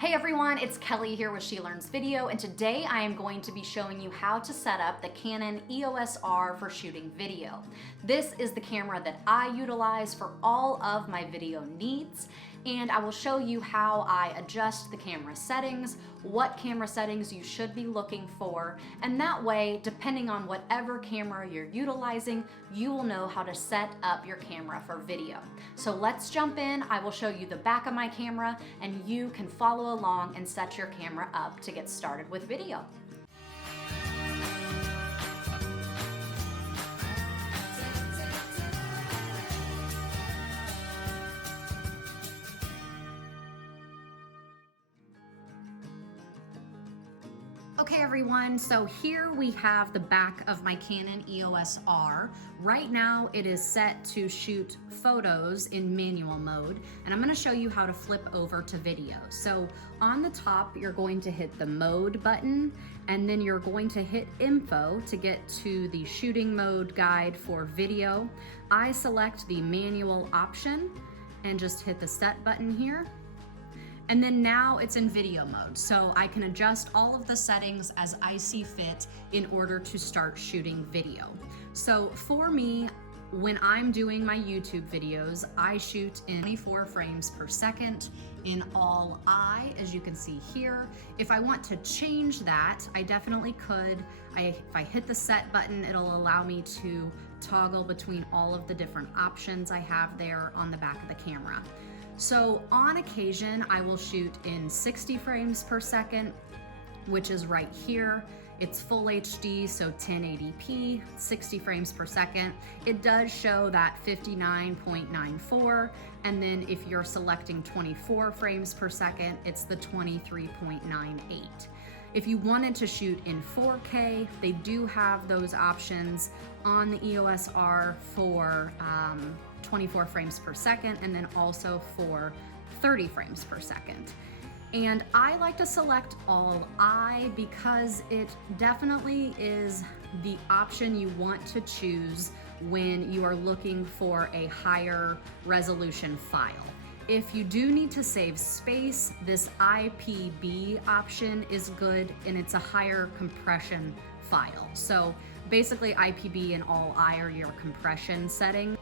Hey everyone, it's Kelly here with She Learns Video, and today I am going to be showing you how to set up the Canon EOS R for shooting video. This is the camera that I utilize for all of my video needs, and I will show you how I adjust the camera settings, what camera settings you should be looking for, and that way, depending on whatever camera you're utilizing, you will know how to set up your camera for video. So let's jump in. I will show you the back of my camera, and you can follow along and set your camera up to get started with video. Okay everyone, so here we have the back of my Canon EOS R. Right now it is set to shoot photos in manual mode, and I'm going to show you how to flip over to video. So on the top you're going to hit the mode button, and then you're going to hit info to get to the shooting mode guide for video. I select the manual option and just hit the set button here. And then now it's in video mode, so I can adjust all of the settings as I see fit in order to start shooting video. So for me, when I'm doing my YouTube videos, I shoot in 24 frames per second in all I, as you can see here. If I want to change that, I definitely could. If I hit the set button, it'll allow me to toggle between all of the different options I have there on the back of the camera. So on occasion, I will shoot in 60 frames per second, which is right here. It's full HD, so 1080p, 60 frames per second. It does show that 59.94, and then if you're selecting 24 frames per second, it's the 23.98. If you wanted to shoot in 4K, they do have those options on the EOS R for 24 frames per second, and then also for 30 frames per second. And I like to select all I because it definitely is the option you want to choose when you are looking for a higher resolution file. If you do need to save space, this IPB option is good, and it's a higher compression file. So basically IPB and all I are your compression setting.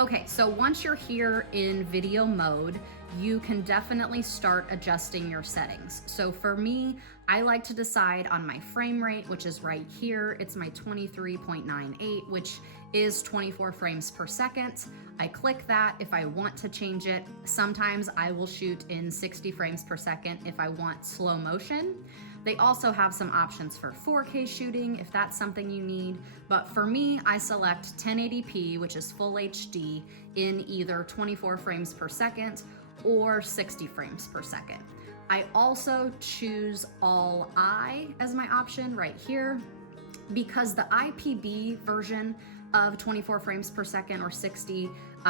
Okay, so once you're here in video mode, you can definitely start adjusting your settings. So for me, I like to decide on my frame rate, which is right here. It's my 23.98, which is 24 frames per second. I click that if I want to change it. Sometimes I will shoot in 60 frames per second if I want slow motion. They also have some options for 4K shooting if that's something you need, but for me, I select 1080p, which is full HD, in either 24 frames per second or 60 frames per second. I also choose all I as my option right here because the IPB version of 24 frames per second or 60,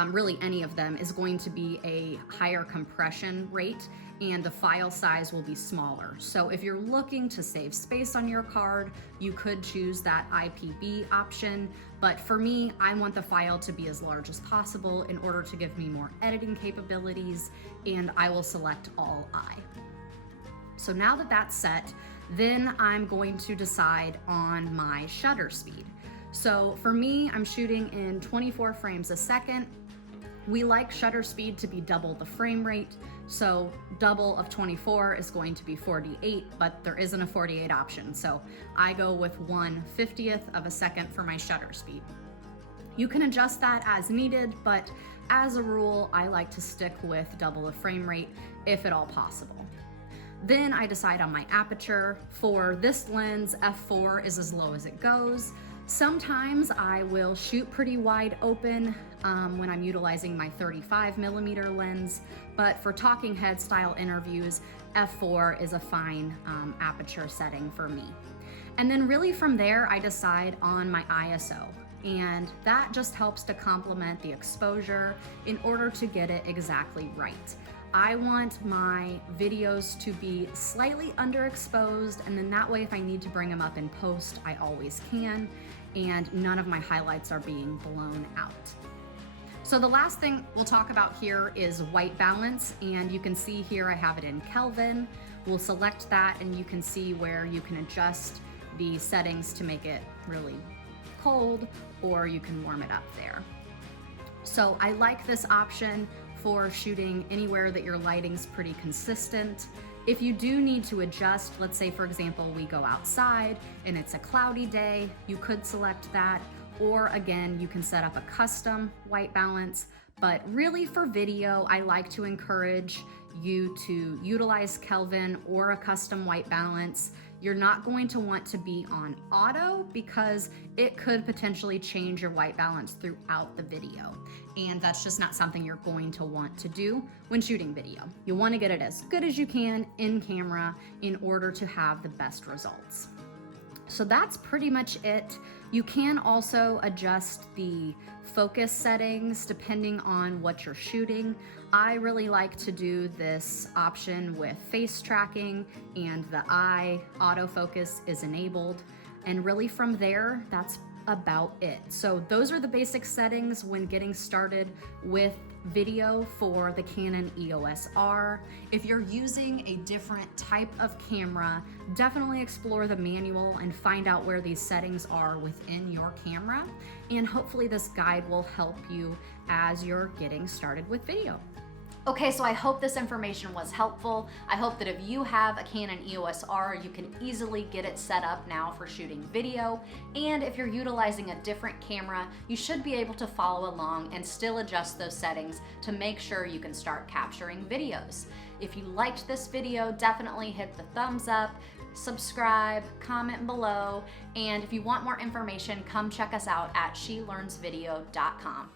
really any of them, is going to be a higher compression rate, and the file size will be smaller. So if you're looking to save space on your card, you could choose that IPB option. But for me, I want the file to be as large as possible in order to give me more editing capabilities, and I will select all I. So now that that's set, then I'm going to decide on my shutter speed. So for me, I'm shooting in 24 frames a second. We like shutter speed to be double the frame rate. So double of 24 is going to be 48, but there isn't a 48 option. So I go with 1/50th of a second for my shutter speed. You can adjust that as needed, but as a rule, I like to stick with double the frame rate if at all possible. Then I decide on my aperture. For this lens, f4 is as low as it goes. Sometimes I will shoot pretty wide open when I'm utilizing my 35mm lens, but for talking head style interviews, f4 is a fine aperture setting for me. And then really from there, I decide on my ISO, and that just helps to complement the exposure in order to get it exactly right. I want my videos to be slightly underexposed, and then that way if I need to bring them up in post, I always can, and none of my highlights are being blown out. So the last thing we'll talk about here is white balance, and you can see here I have it in Kelvin. We'll select that and you can see where you can adjust the settings to make it really cold, or you can warm it up there. So I like this option for shooting anywhere that your lighting's pretty consistent. If you do need to adjust, let's say for example, we go outside and it's a cloudy day, you could select that. Or again, you can set up a custom white balance. But really for video, I like to encourage you to utilize Kelvin or a custom white balance. You're not going to want to be on auto because it could potentially change your white balance throughout the video. And that's just not something you're going to want to do when shooting video. You want to get it as good as you can in camera in order to have the best results. So that's pretty much it. You can also adjust the focus settings depending on what you're shooting. I really like to do this option with face tracking, and the eye autofocus is enabled. And really from there, that's about it. So those are the basic settings when getting started with video for the Canon EOS R. If you're using a different type of camera, definitely explore the manual and find out where these settings are within your camera. And hopefully this guide will help you as you're getting started with video. Okay, so I hope this information was helpful. I hope that if you have a Canon EOS R, you can easily get it set up now for shooting video. And if you're utilizing a different camera, you should be able to follow along and still adjust those settings to make sure you can start capturing videos. If you liked this video, definitely hit the thumbs up, subscribe, comment below, and if you want more information, come check us out at shelearnsvideo.com.